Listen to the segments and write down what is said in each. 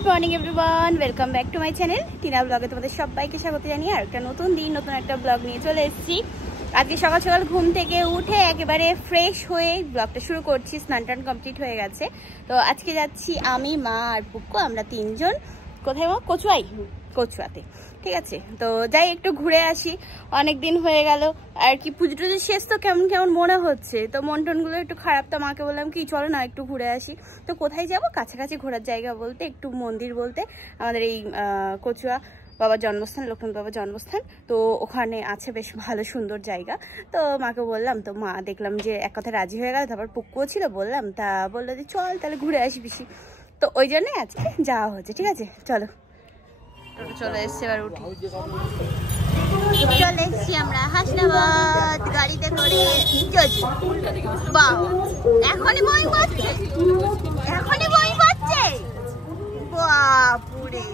Good morning everyone, welcome back to my channel Tina ব্লগে তোমাদের সবাইকে স্বাগত জানিয়ে আর একটা নতুন দিন নতুন একটা ব্লগ নিয়ে চলে এসেছি। আজকে সকাল সকাল ঘুম থেকে উঠে একেবারে ফ্রেশ হয়ে ব্লগটা শুরু করছি। স্নান টান কমপ্লিট হয়ে গেছে। তো আজকে যাচ্ছি আমি, মা আর পুক্কু, আমরা তিনজন। কোথায় মা? কচুয়াতে। ঠিক আছে, তো যাই একটু ঘুরে আসি। অনেক দিন হয়ে গেল আর কি, পুজো টুজো শেষ তো কেমন কেমন মনে হচ্ছে, তো মন টনগুলো একটু খারাপ। তো মাকে বললাম কি চলো না একটু ঘুরে আসি। তো কোথায় যাব? কাছাকাছি ঘোরার জায়গা বলতে একটু মন্দির বলতে আমাদের এই কচুয়া বাবার জন্মস্থান, লোকনাথ বাবার জন্মস্থান। তো ওখানে আছে বেশ ভালো সুন্দর জায়গা। তো মাকে বললাম, তো মা দেখলাম যে এক কথা রাজি হয়ে গেল। তারপর পুক্কুও ছিল, বললাম, তা বললো যে চল তাহলে ঘুরে আসি বেশি। তো ওই জন্যই আজকে যাওয়া হচ্ছে। ঠিক আছে চলো। চলে এসছি, এবার উঠি। চলে এসছি আমরা হাসনাবাদ গাড়িতে করে। এখনই বই পাচ্ছে, বাপুরে।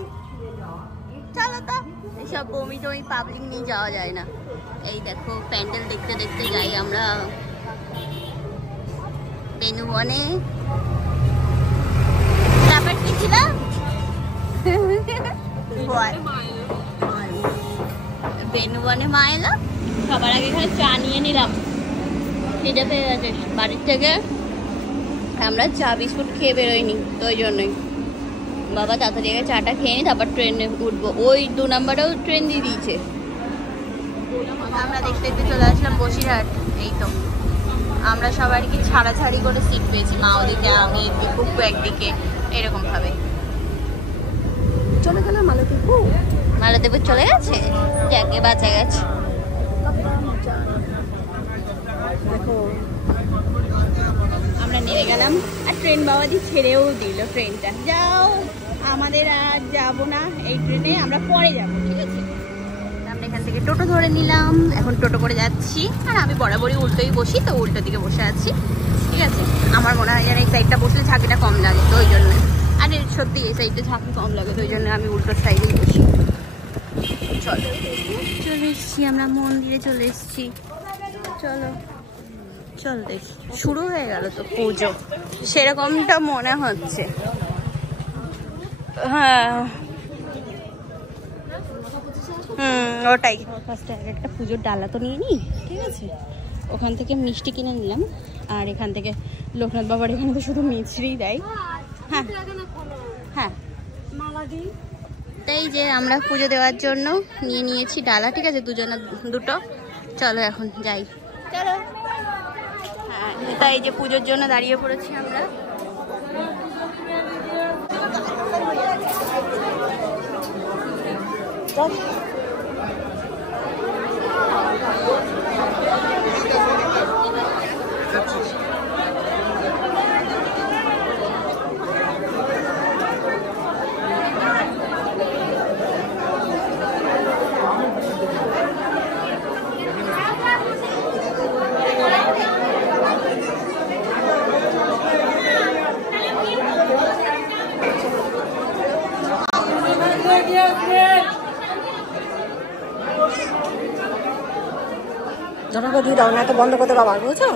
চলো তো, এইসব বমি টমি পাবলিক নিয়ে যাওয়া যায় না। এই দেখো প্যান্ডেল দেখতে দেখতে যাই আমরা বেনুবনে। তারপর কি ছিল? বেনুবনে মা এলো। সবার আগে এখানে চা নিয়ে নিলাম, খিদে পেয়ে গেছে। বাড়ির থেকে আমরা চা বিস্কুট খেয়ে বেরোয়নি, তো ওই জন্যই বাবা তাড়াতাড়ি আগে চাটা খেয়ে নি, তারপর ট্রেনে উঠবো। ওই 2 নম্বরেও ট্রেন দিয়ে দিয়েছে। আমরা দেখতে দেখতে চলে আসলাম বসিরহাট। এই তো আমরা সবার কি ছাড়াছাড়ি করে সিট পেয়েছি, মা ওদিকে, আমি পুক্কু একদিকে, এরকম ভাবে চলে গেল। মালতীপুর চলে গেছে, যাকে বাঁচা গেছে। আমরা নেমে গেলাম আর ট্রেন বাবাজি ছেড়েও দিল ট্রেনটা। যাও, আমাদের আর যাবো না এই ট্রেনে, আমরা পরে যাবো। ঠিক আছে, আমরা এখান থেকে টোটো ধরে নিলাম, এখন টোটো করে যাচ্ছি। আর আমি বরাবরই উল্টোই বসি, তো উল্টো দিকে বসে আছি। ঠিক আছে, আমার মনে হয় যেন এই সাইডটা বসলে ঝাঁকিটা কম লাগে, তো ওই জন্য। আর সত্যি এই সাইডটা ঝাঁকি কম লাগে, তো ওই জন্য আমি উল্টো সাইডেই বসি। চলো, চলে এসছি আমরা মন্দিরে, চলে এসছি। চলো চল দেখি, শুরু হয়ে গেল তো পুজো, সেরকমটা মনে হচ্ছে। হ্যাঁ ওটাই। ফার্স্টে একটা পুজোর ডালা তো নিয়ে নিই। ঠিক আছে, ওখান থেকে মিষ্টি কিনে নিলাম। আর এখান থেকে লোকনাথ বাবার এখানে তো শুধু মিছরি দেয়। হ্যাঁ হ্যাঁ, তাই যে আমরা পুজো দেওয়ার জন্য নিয়ে নিয়েছি ডালা। ঠিক আছে, দুটো। চলো এখন যাই। চলো। হ্যাঁ, তাই যে পুজোর জন্য দাঁড়িয়ে পড়েছি আমরা। জনকে দিয়ে দাও না, তো বন্ধ করতে বাবা, বুঝছো?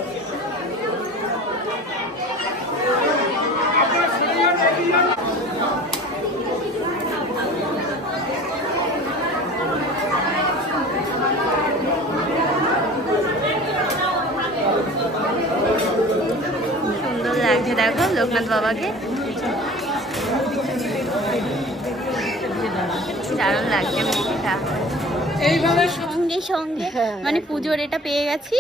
সুন্দর লাগছে দেখো লোকনাথ বাবাকে, দারুণ লাগছে মুখটা। সঙ্গে সঙ্গে মানে পুজোর এটা পেয়ে গেছি,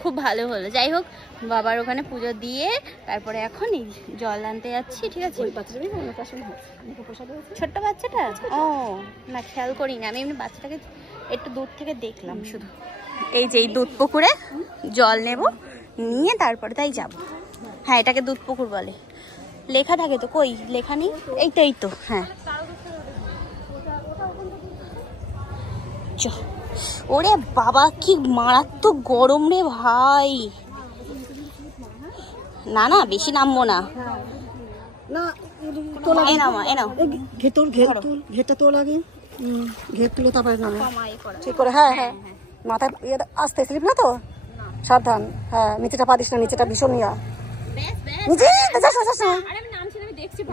খুব ভালো হলো। যাই হোক, বাবার ওখানে পুজো দিয়ে তারপরে এখন এই জল আনতে যাচ্ছি। ঠিক আছে, ছোট্ট বাচ্চাটা, ও না খেয়াল করি না আমি, এমনি বাচ্চাটাকে একটু দূর থেকে দেখলাম শুধু। এই যে এই দুধ পুকুরে জল নেব, নিয়ে তারপরে তাই যাব। হ্যাঁ, এটাকে দুধ পুকুর বলে, লেখা থাকে তো। কই লেখা নেই? এই তো হ্যাঁ। ওরে বাবা, কি মারাত্মক গরম রে ভাই। না না, বেশি নামবো না। ঠিক করে। হ্যাঁ হ্যাঁ, মাথায় আসতে স্লিপ না তো, সাবধান। হ্যাঁ, নিচেটা পা দিস না, নিচেটা ভীষণ ইয়া। নিচে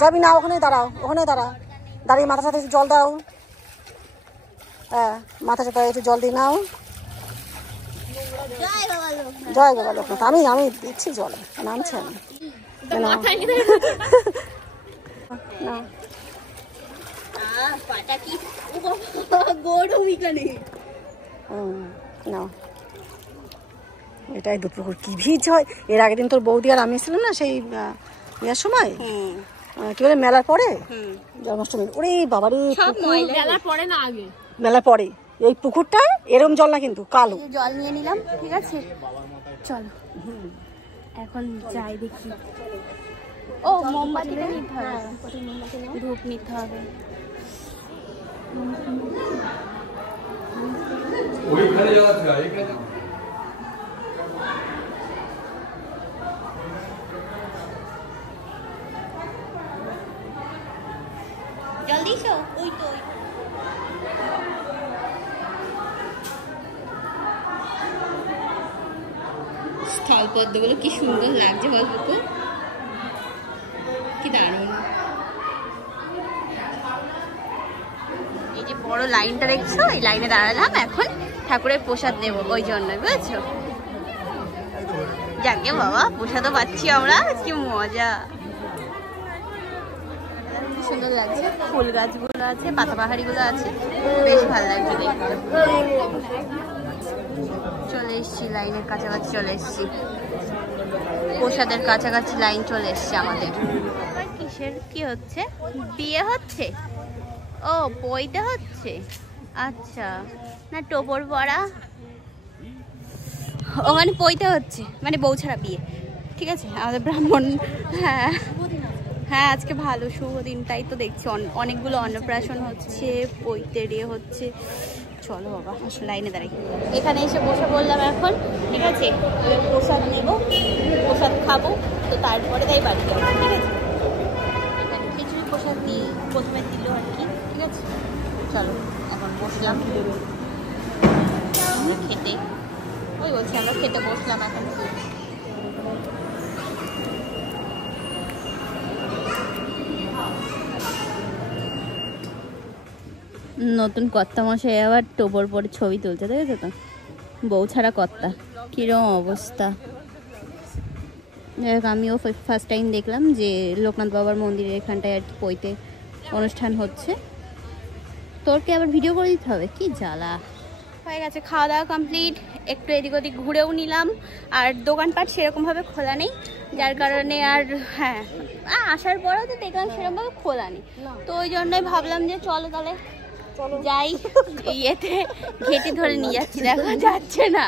যাবি না, ওখানে দাঁড়াও, ওখানে দাঁড়া। দাঁড়িয়ে মাথার সাথে একটু জল দাও। হ্যাঁ, মাথা সাথে একটু জল দিয়ে নাও। জয় বাবা লোকনাথ। আমি দিচ্ছি জল, নামছে আমি। এটাই দুপুর কি ভিজ হয়। এর আগের দিন তোর বৌদি আর আমি ছিলাম না সেই ইয়ার সময়, কি বলে মেলার পরে, জন্মাষ্টমী। ওরে বাবারে, মেলার পরে এই পুকুরটা এরম জল না কিন্তু কালো। জল নিয়ে নিলাম, ঠিক আছে চলো এখন যাই দেখি। ও মোমবাতিটা নিতে হবে, ধূপ নিতে হবে। জল দিছো? ওই তো স্থল পদ্মগুলো কি সুন্দর লাগছে বলতো, কি দারুণ। এই যে বড় লাইনটা দেখছো, এই লাইনে দাঁড়ালাম, এখন ঠাকুরের প্রসাদ নেবো ওই জন্য, বুঝেছো? যাকে বাবা প্রসাদও পাচ্ছি আমরা, কি মজা, সুন্দর লাগছে। ফুল গাছগুলো আছে, পাতাবাহারিগুলো আছে, বেশ ভালো লাগছে দেখতে। চলে এসছি লাইনের কাছাকাছি, চলে এসছি প্রসাদের কাছাকাছি, লাইন চলে এসছে আমাদের। কিসের কি হচ্ছে? বিয়ে হচ্ছে? ও বইতে হচ্ছে, আচ্ছা। না টোপর পড়া, ও মানে পইতে হচ্ছে, মানে বউ ছাড়া বিয়ে, ঠিক আছে আমাদের ব্রাহ্মণ। হ্যাঁ হ্যাঁ, আজকে ভালো শুভ দিন, তাই তো দেখছি অনেকগুলো অন্নপ্রাশন হচ্ছে, পইতে রে হচ্ছে। চলো বাবা লাইনে দাঁড়াই, এখানে এসে বসে বললাম এখন, ঠিক আছে প্রসাদ নেব, প্রসাদ খাবো, তো তারপরে তাই বাড়ি যাবো, ঠিক আছে। এখানে খিচুড়ি প্রসাদ নিয়ে প্রথমে দিল আর কি, ঠিক আছে। চলো এখন বসলাম আমরা খেতে, ওই বলছি আমরা খেতে বসলাম এখন। নতুন কর্তা মশাই আবার টোপর পরে ছবি তুলছে, দেখেছো তো? বউ ছাড়া কর্তা, কিরম অবস্থা। আমিও ফার্স্ট টাইম দেখলাম যে লোকনাথ বাবার মন্দিরের এখানটায় আর কি পইতে অনুষ্ঠান হচ্ছে। তোর কি আবার ভিডিও করে দিতে হবে? কি জ্বালা। হয়ে গেছে খাওয়া দাওয়া কমপ্লিট, একটু এদিক ওদিক ঘুরেও নিলাম, আর দোকানপাট সেরকমভাবে খোলা নেই, যার কারণে আর হ্যাঁ আসার পরেও তো দেখলাম সেরকমভাবে খোলা নেই, তো ওই জন্যই ভাবলাম যে চলো তাহলে যাই। ইয়েতে ঘেটে ধরে নিয়ে যাচ্ছি, দেখা যাচ্ছে না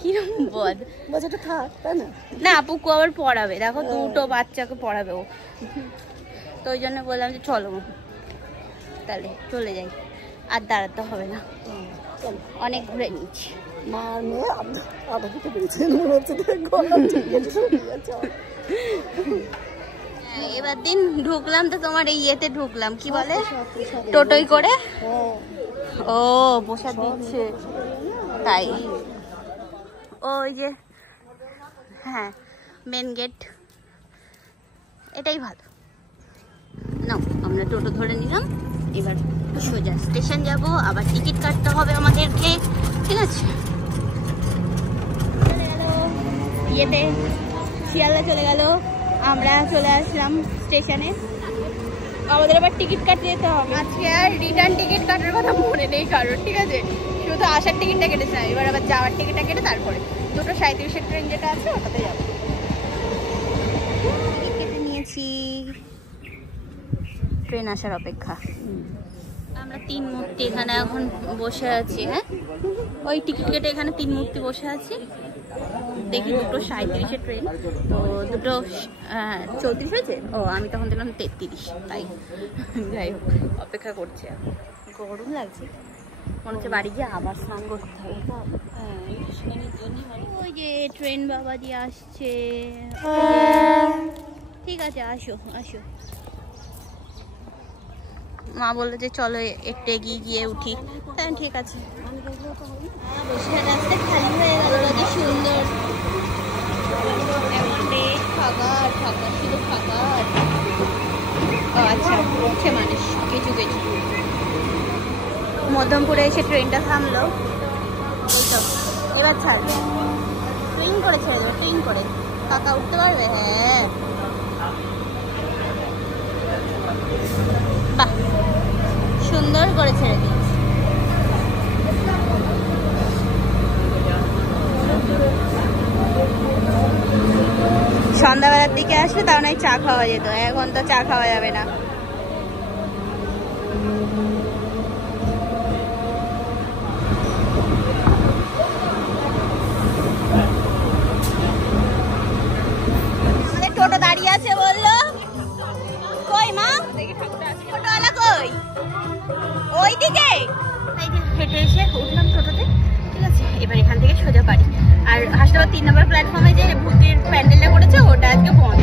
কিরকম বদ। না আপুকু আবার পড়াবে, দেখো দুটো বাচ্চাকে পড়াবে ও, তো ওই জন্য বললাম যে চলো তাহলে চলে যাই, আর দাঁড়াতে হবে না, অনেক ঘুরে নিচ্ছি। এবার দিন ঢুকলাম তো তোমার এই ইয়েতে ঢুকলাম, কি বলে টোটোই করে। ও প্রসাদ দিচ্ছে তাই, ওই যে হ্যাঁ মেন গেট, এটাই ভালো। না আমরা টোটো ধরে নিলাম, এবার সোজা স্টেশন যাব, আবার টিকিট কাটতে হবে আমাদেরকে, ঠিক আছে। চলে গেল ইয়েতে, শিয়ালদা চলে গেল, আমরা চলে আসলাম স্টেশনে, আমাদের আবার টিকিট কাটতে যেতে হবে। আজকে আর রিটার্ন টিকিট কাটার কথা মনে নেই কারণ, ঠিক আছে, শুধু আসার টিকিটটা কেটেছিলাম, এবার আবার যাওয়ার টিকিটটা কেটে তারপরে 2:37 ট্রেন যেটা আছে ওটাতে যাবো। টিকিট কেটে নিয়েছি, ট্রেন আসার অপেক্ষা। আমরা 3 মূর্তি এখানে এখন বসে আছি, হ্যাঁ ওই টিকিট কেটে এখানে 3 মূর্তি বসে আছি। দেখি 2:37 ট্রেন, তো 2:34 হয়েছে, ও আমি তখন দেখলাম 33, তাই যাই হোক অপেক্ষা করছি। গরম লাগছে, মনে হচ্ছে বাড়ি গিয়ে আবার স্নান করতে হবে। ওই যে ট্রেন বাবাজি আসছে, ঠিক আছে আসো আসো। মা বললো যে চলো একটু এগিয়ে গিয়ে উঠি, হ্যাঁ ঠিক আছে। বসিরহাট রাস্তা খালি হয়ে গেল, কত সুন্দর, ফাঁকা ফাঁকা শুধু ফাঁকা। ও আচ্ছা উঠছে মানুষ কিছু কিছু। মধ্যমপুরে এসে ট্রেনটা থামলো। এই তো এবার ছাড়বে, টুইং করে ছেড়ে দেবে, টুইং করে। কাকা উঠতে পারবে? হ্যাঁ, বাহ, সুন্দর করে ছেড়ে দিয়েছে। সন্ধ্যাবেলার দিকে আসলে তাও নয় চা খাওয়া যেত, এখন তো চা খাওয়া যাবে না। আমাদের টোটো দাঁড়িয়ে আছে বললো, কই মা টোটোওয়ালা কই? ওইদিকে। হেঁটে এসে উঠলাম টোটোতে, ঠিক আছে। এবার এখান থেকে সোজা বাড়ি। আর হাসপাতাল 3 নম্বর প্ল্যাটফর্মে যে ভূতের প্যান্ডেলটা করেছে ওটা আজকে বন্ধ।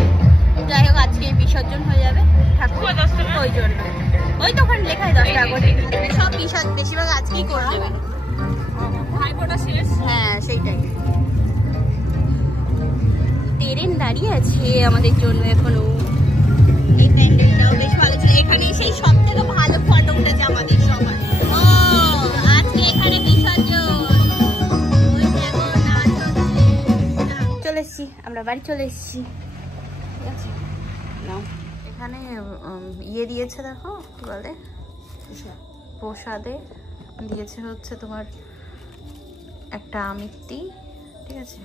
যাই হোক আজকে বিসর্জন হয়ে যাবে ঠাকুর, ওই জন্য। ওই তো ওখানে লেখায় 10 টাকা করে। সব বিসর্জন বেশিরভাগ আজকেই করে দেবে। ভাইফোঁটা শেষ, হ্যাঁ সেইটাই। ট্রেন দাঁড়িয়ে আছে আমাদের জন্য এখনো। এই প্যান্ডেলটাও বেশ ভালো ছিল। এখানে সেই সব থেকে ভালো ফটো উঠেছে আমাদের সবার। ও আজকে এখানে বিসর্জন। চলে এসছি আমরা, বাড়ি চলে এসছি, ঠিক আছে। নাও এখানে ইয়ে দিয়েছে, দেখো কি বলে, প্রসাদে দিয়েছে হচ্ছে তোমার একটা আমিত্তি, ঠিক আছে।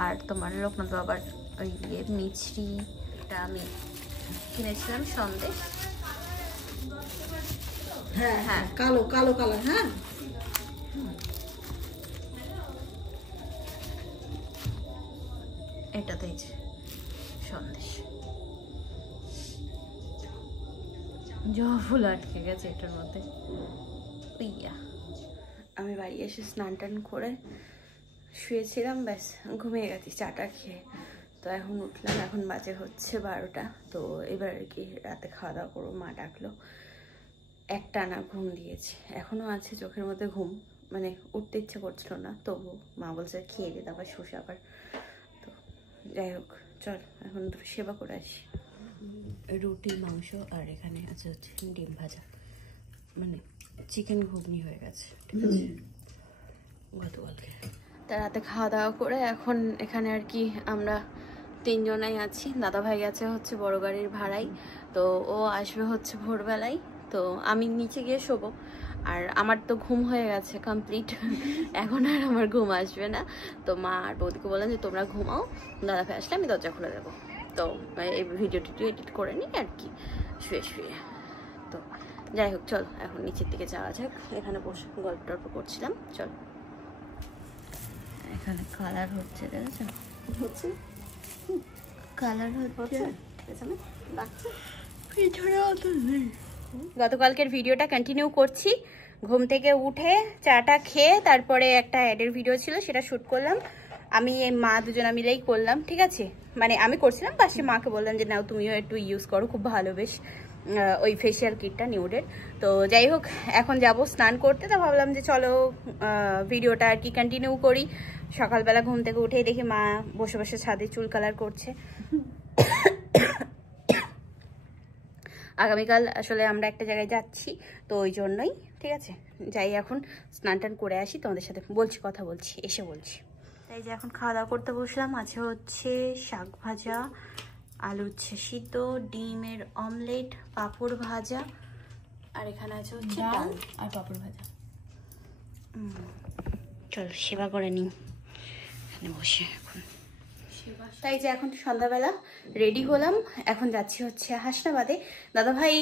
আর তোমার লোকনাথ বাবার ওই ইয়ে মিছরি, এটা আমি কিনেছিলাম সন্দেশ। হ্যাঁ হ্যাঁ, কালো কালো কালার। হ্যাঁ, এটাতেই সন্দেশ। জবা ফুল আটকে গেছে এটার মধ্যে। আমি বাড়ি এসে স্নান টান করে শুয়েছিলাম, ব্যাস ঘুমিয়ে গেছি চাটা খেয়ে। তো এখন উঠলাম, এখন বাজে হচ্ছে 12টা। তো এবার আর কি রাতে খাওয়া দাওয়া করবো। মা ডাকলো, একটানা ঘুম দিয়েছি, এখনো আছে চোখের মধ্যে ঘুম, মানে উঠতে ইচ্ছে করছিল না। তবু মা বলছে খেয়ে দিয়ে তারপর শুষে আবার। তো যাই হোক চল এখন দুটো সেবা করে আসি। রুটি মাংস আর এখানে আছে হচ্ছে ডিম ভাজা, মানে চিকেন ঘুগনি হয়ে গেছে, ঠিক আছে, গতকালকে। তা রাতে খাওয়া দাওয়া করে এখন এখানে আর কি আমরা 3 জনাই আছি। দাদা ভাই আছে হচ্ছে বড় গাড়ির ভাড়াই, তো ও আসবে হচ্ছে ভোরবেলায়। তো আমি নিচে গিয়ে শোবো। আর আমার তো ঘুম হয়ে গেছে কমপ্লিট, এখন আর আমার ঘুম আসবে না। তো মা আর বৌদিকে বললাম যে তোমরা ঘুমাও, দাদা ভাই আসলে আমি দরজা খুলে দেবো। তো এই ভিডিও টিডিও এডিট করে নিই আর কি শুয়ে শুয়ে। তো যাই হোক চল এখন নিচের দিকে যাওয়া যাক। এখানে বসে গল্প টল্প করছিলাম, চল। এখানে কালার হচ্ছে, দেখেছো হচ্ছে কালার হচ্ছে। গতকালকের ভিডিওটা কন্টিনিউ করছি। ঘুম থেকে উঠে চাটা খেয়ে তারপরে একটা অ্যাডের ভিডিও ছিল, সেটা শ্যুট করলাম। আমি এই মা দুজনা মিলেই করলাম, ঠিক আছে। মানে আমি করছিলাম, পাশে মাকে বললাম যে নাও তুমিও একটু ইউজ করো, খুব ভালো বেশ ওই ফেসিয়াল কিটটা নিউডের। তো যাই হোক এখন যাব স্নান করতে। তো ভাবলাম যে চলো ভিডিওটা আর কি কন্টিনিউ করি। সকালবেলা ঘুম থেকে উঠেই দেখি মা বসে বসে ছাদে চুল কালার করছে। আগামীকাল আসলে আমরা একটা জায়গায় যাচ্ছি, তো ওই জন্যই, ঠিক আছে। যাই এখন স্নান টান করে আসি, তোমাদের সাথে বলছি, কথা বলছি, এসে বলছি। তাই যে এখন খাওয়া দাওয়া করতে বসলাম। আছে হচ্ছে শাক ভাজা, আলু উচ্ছে সিদ্ধ, ডিমের অমলেট, পাঁপড় ভাজা, আর এখানে আছে হচ্ছে ডাল আর পাঁপড় ভাজা। চল সেবা করে নিই এখানে বসে এখন। তাই যে এখন সন্ধ্যাবেলা রেডি হলাম, এখন যাচ্ছি হচ্ছে হাসনাবাদে। দাদাভাই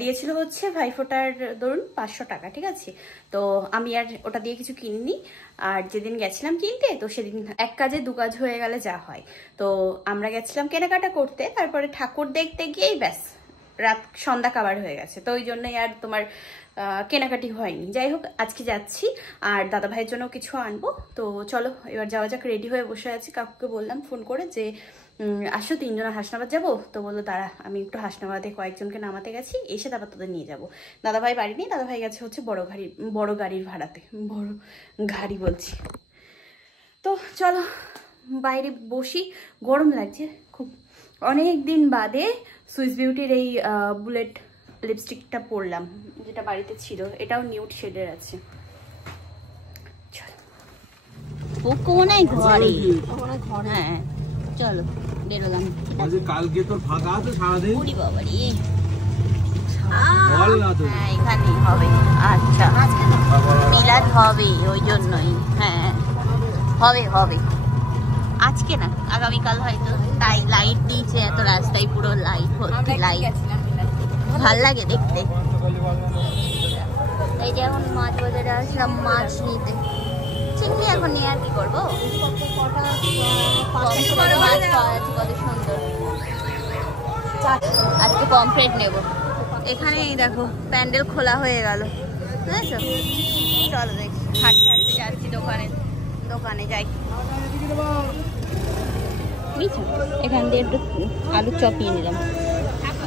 দিয়েছিল হচ্ছে ভাইফোঁটার ধরুন 500 টাকা, ঠিক আছে। তো আমি আর ওটা দিয়ে কিছু কিনিনি। আর যেদিন গেছিলাম কিনতে, তো সেদিন এক কাজে 2 কাজ হয়ে গেলে যা হয়। তো আমরা গেছিলাম কেনাকাটা করতে, তারপরে ঠাকুর দেখতে গিয়েই ব্যাস রাত সন্ধ্যা কাবার হয়ে গেছে। তো ওই জন্যই আর তোমার কেনাকাটি হয়নি। যাই হোক আজকে যাচ্ছি, আর দাদা ভাইয়ের জন্য কিছু আনবো। তো চলো এবার যাওয়া যাক। রেডি হয়ে বসে আছি, কাকুকে বললাম ফোন করে যে আসো 3 জন হাসনাবাদ যাবো। তো বললো দাঁড়া আমি একটু হাসনাবাদে কয়েকজনকে নামাতে গেছি, এসে তারপর তোদের নিয়ে যাবো। দাদা ভাই বাড়ি নেই, দাদা ভাই গেছে হচ্ছে বড় গাড়ির ভাড়াতে। বড় গাড়ি বলছি। তো চলো বাইরে বসি, গরম লাগছে খুব। অনেক দিন বাদে সুইস বিউটির এই বুলেট লিপস্টিকটা পরলাম, যেটা বাড়িতে ছিল। এটাও নিউড শেডের আছে। হ্যাঁ চলো বেরোলাম। কালকে তো ফাঁকা আছে সারাদিন। হ্যাঁ এখানেই হবে। আচ্ছা মিলাদ হবে ওই জন্যই। হ্যাঁ হবে হবে, আজকে না আগামীকাল হয়তো। তাই লাইট দিয়েছে এত রাস্তায়, পুরো লাইট ভর্তি লাইট, ভাল লাগে দেখতে। এই যে এখন মাছ বাজারে আসলাম মাছ নিতে। চিংড়ি এখন নিয়ে আর কি করবো, মাছ পাওয়া যাচ্ছে কত সুন্দর। আজকে পমফ্রেট নেব। এখানেই দেখো প্যান্ডেল খোলা হয়ে গেল, বুঝেছো? চলো দেখি, হাঁটতে হাঁটতে যাচ্ছি দোকানে যাই। এখান দিয়ে একটু আলু চপ নিয়ে নিলাম।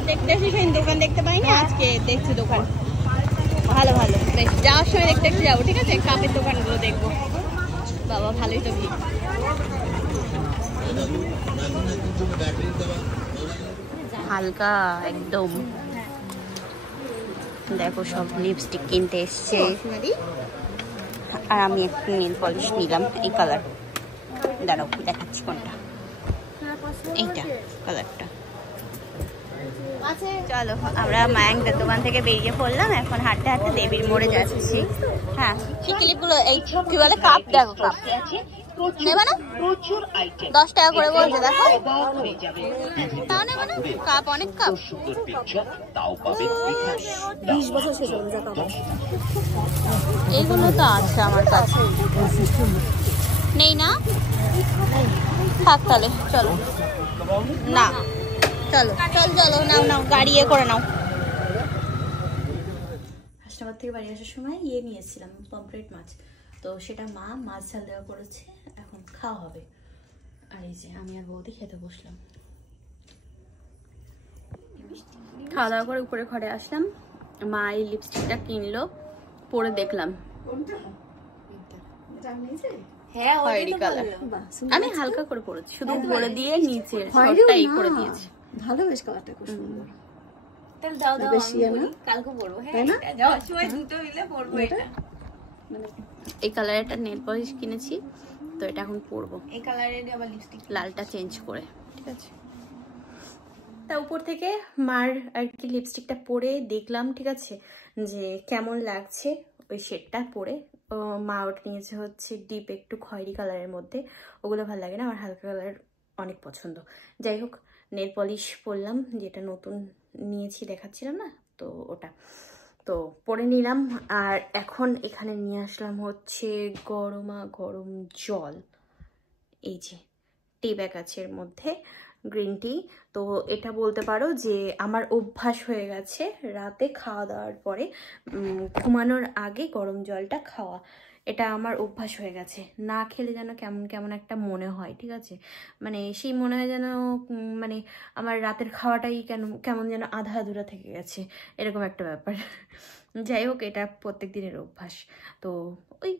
দেখতে এসেছি দোকান দেখতে পাই না, আজকে দেখছি দোকান ভালো ভালো। বেশ যাওয়ার সময় দেখতে একটু যাবো, ঠিক আছে? কাপের দোকানগুলো দেখবো। বাবা ভালোই তো ভিড়। হালকা একদম দেখো, সব লিপস্টিক কিনতে এসছে। আর আমি একটা নেল পলিশ নিলাম, এই কালার। দাঁড়াও দেখাচ্ছি কোনটা, এইটা কালারটা। চলো আমরা মায়াঙ্কদের দোকান থেকে বেরিয়ে পড়লাম, এখন হাঁটতে হাঁটতে দেবীর মোড়ে যাচ্ছি। হ্যাঁ ক্লিপগুলো এই কি বলে, কাপ দেখো, কাপ নেবে না? 10 টাকা করে বলছে, দেখো। তাও নেবে না? কাপ, অনেক কাপ। 20 বছর শেষ হয়ে যায়। এইগুলো তো আছে আমার কাছে, নেই না? থাক তাহলে, চলো না, চলো চলো নাও নাও, গাড়ি করে নাও। হাসনাবাদ থেকে বাড়ি আসার সময় নিয়েছিলাম পমফ্রেট মাছ, তো সেটা মা মাছ ঝাল দেওয়া করেছে, এখন খাওয়া হবে। আর এই যে আমি আর বৌদি খেতে বসলাম। খাওয়া দাওয়া করে উপরে ঘরে আসলাম, মা এই লিপস্টিকটা কিনলো, পরে দেখলাম। হ্যাঁ খয়েরি কালার, আমি হালকা করে পরেছি, শুধু উপরে দিয়ে নিচে সবটাই করে দিয়েছি। ভালো, বেশ কালারটা খুব সুন্দর। তাহলে দাও দাও, বেশি না কালকে পরবো। হ্যাঁ যাওয়ার সময় দুটো মিলে পরবো। এটা এই কালারের একটা নেল পলিশ কিনেছি, তো এটা এখন পরবো। এই কালারের আবার লিপস্টিক, লালটা চেঞ্জ করে, ঠিক আছে? তা উপর থেকে মার আর কি লিপস্টিকটা পরে দেখলাম, ঠিক আছে, যে কেমন লাগছে ওই শেডটা পরে। মা ওটা নিয়েছে হচ্ছে ডিপ একটু খয়েরি কালারের মধ্যে, ওগুলো ভালো লাগে না, আমার হালকা কালার অনেক পছন্দ। যাই হোক, নেল পলিশ পরলাম, যেটা নতুন নিয়েছি দেখাচ্ছিলাম না, তো ওটা তো পরে নিলাম। আর এখন এখানে নিয়ে আসলাম হচ্ছে গরম জল। এই যে টি ব্যাগ আছে এর মধ্যে, গ্রিন টি। তো এটা বলতে পারো যে আমার অভ্যাস হয়ে গেছে রাতে খাওয়া দাওয়ার পরে ঘুমানোর আগে গরম জলটা খাওয়া। এটা আমার অভ্যাস হয়ে গেছে, না খেলে যেন কেমন কেমন একটা মনে হয়, ঠিক আছে? মানে সেই মনে হয় যেন মানে আমার রাতের খাওয়াটাই কেমন যেন আধা আধুরা থেকে গেছে, এরকম একটা ব্যাপার। যাই হোক, এটা প্রত্যেক দিনের অভ্যাস। তো ওই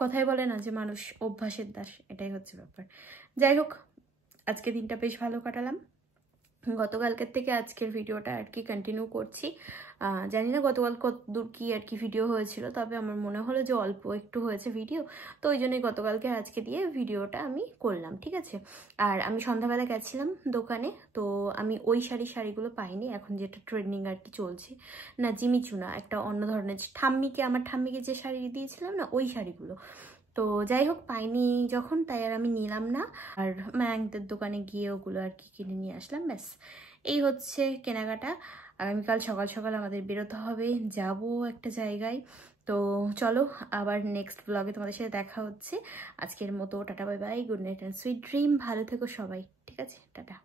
কথাই বলে না যে মানুষ অভ্যাসের দাস, এটাই হচ্ছে ব্যাপার। যাই হোক, আজকে দিনটা বেশ ভালো কাটালাম। গতকালকের থেকে আজকের ভিডিওটা আর কি কন্টিনিউ করছি। জানি না গতকাল কত দূর কি আর কি ভিডিও হয়েছিল, তবে আমার মনে হলো যে অল্প একটু হয়েছে ভিডিও, তো ওই জন্যই গতকালকে আজকে দিয়ে ভিডিওটা আমি করলাম, ঠিক আছে? আর আমি সন্ধ্যাবেলা গেছিলাম দোকানে, তো আমি ওই শাড়িগুলো পাইনি, এখন যেটা ট্রেন্ডিং আর কি চলছে না, জিমিচুনা একটা অন্য ধরনের, আমার ঠাম্মিকে যে শাড়ি দিয়েছিলাম না, ওই শাড়িগুলো। তো যাই হোক, পাইনি যখন, তাই আর আমি নিলাম না। আর মায়াঙ্কদের দোকানে গিয়ে ওগুলো আর কি কিনে নিয়ে আসলাম, ব্যাস। এই হচ্ছে কেনাকাটা। আগামীকাল সকাল সকাল আমাদের বেরোতে হবে, যাব একটা জায়গায়। তো চলো, আবার নেক্সট ব্লগে তোমাদের সাথে দেখা হচ্ছে। আজকের মতো tata, bye bye, good night and sweet dream. ভালো থেকো সবাই, ঠিক আছে? টাটা।